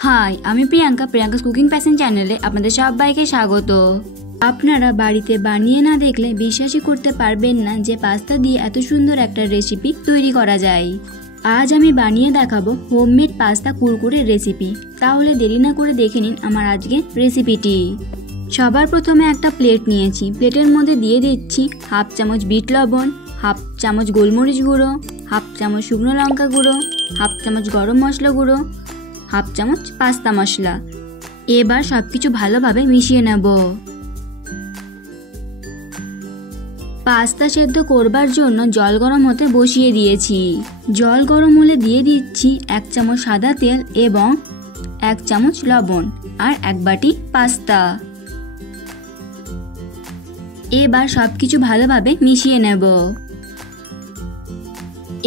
High, আমি Priyanka's cooking passion চ্যানেলে আপনাদের সবাইকে স্বাগত। আপনারা বাড়িতে বানিয়ে না দেখলে বিশ্বাসই করতে পারবেন না যে পাস্তা দিয়ে এত সুন্দর একটা রেসিপি তৈরি করা যায়। আজ আমি বানিয়ে দেখাবো হোমমেড পাস্তা কুরকুরে রেসিপি। তাহলে দেরি না করে দেখে নিন আমার আজকের রেসিপিটি। সবার প্রথমে একটা প্লেট নিয়েছি। প্লেটের মধ্যে দিয়ে দিচ্ছি হাফ চামচ বিট লবণ, হাফ চামচ গোলমরিচ গুঁড়ো, হাফ চামচ শুকনো লঙ্কা গুঁড়ো, হাফ চামচ গরম মশলা গুঁড়ো, হাফ চামচ পাস্তা মশলা। এবার সবকিছু ভালোভাবে মিশিয়ে নেব। পাস্তা সেদ্ধ করবার জন্য জল গরম হতে বসিয়ে দিয়েছি। জল গরম হলে দিয়ে দিচ্ছি 1 চামচ সাদা তেল এবং 1 চামচ লবণ আর 1 বাটি পাস্তা। এবার সবকিছু ভালোভাবে মিশিয়ে নেব।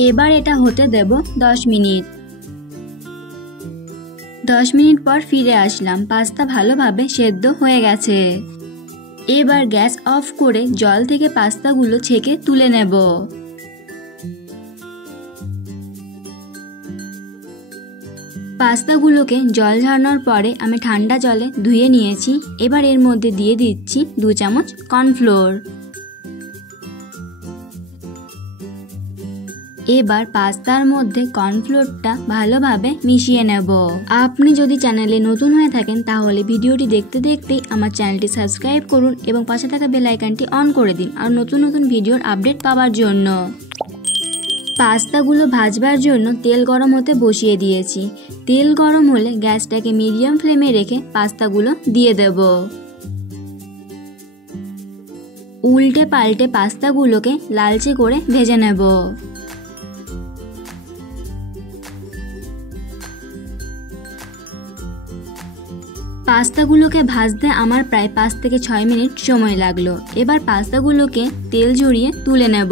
এবার এটা হতে দেব 10 মিনিট। 10 মিনিট পর ফিরে আসলাম। পাস্তা ভালোভাবে সেদ্ধ হয়ে গেছে। এবার গ্যাস অফ করে জল থেকে পাস্তাগুলো ছেঁকে তুলে নেব। পাস্তাগুলোকে জল ঝরানোর পরে আমি ঠান্ডা জলে ধুয়ে নিয়েছি। এবার এর মধ্যে দিয়ে দিচ্ছি 2 চামচ কর্নফ্লোর। এবার পাস্তার মধ্যে কর্নফ্লোরটা ভালোভাবে মিশিয়ে নেব। আপনি যদি চ্যানেলে নতুন হয়ে থাকেন তাহলে ভিডিওটি দেখতে দেখতেই আমার চ্যানেলটি সাবস্ক্রাইব করুন এবং পাশে থাকা বেল আইকনটি অন করে দিন আর নতুন নতুন ভিডিওর আপডেট পাওয়ার জন্য। পাস্তাগুলো ভাজবার জন্য তেল গরম হতে বসিয়ে দিয়েছি। তেল গরম হলে গ্যাসটাকে মিডিয়াম ফ্লেমে রেখে পাস্তাগুলো দিয়ে দেব। উল্টে পাল্টে পাস্তাগুলোকে লালচে করে ভেজে নেব। পাস্তাগুলোকে ভাজতে আমার প্রায় 5 থেকে 6 মিনিট সময় লাগলো। এবার পাস্তাগুলোকে তেল ঝরিয়ে তুলে নেব।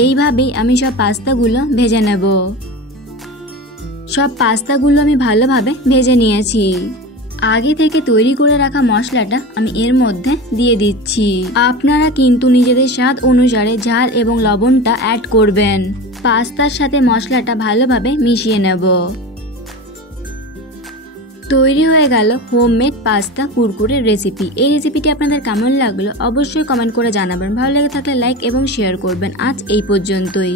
এইভাবেই আমি সব পাস্তাগুলো ভেজে নেব। সব পাস্তাগুলো আমি ভালোভাবে ভেজে নিয়েছি। আগে থেকে তৈরি করে রাখা মশলাটা আমি এর মধ্যে দিয়ে দিচ্ছি। আপনারা কিন্তু নিজেদের স্বাদ অনুসারে ঝাল এবং লবণটা অ্যাড করবেন। পাস্তার সাথে মশলাটা ভালোভাবে মিশিয়ে নেব। তৈরি হয়ে গেল হোমমেড পাস্তা কুরকুরে রেসিপি। এই রেসিপিটি আপনাদের কেমন লাগলো অবশ্যই কমেন্ট করে জানাবেন। ভালো লেগে থাকলে লাইক এবং শেয়ার করবেন। আজ এই পর্যন্তই।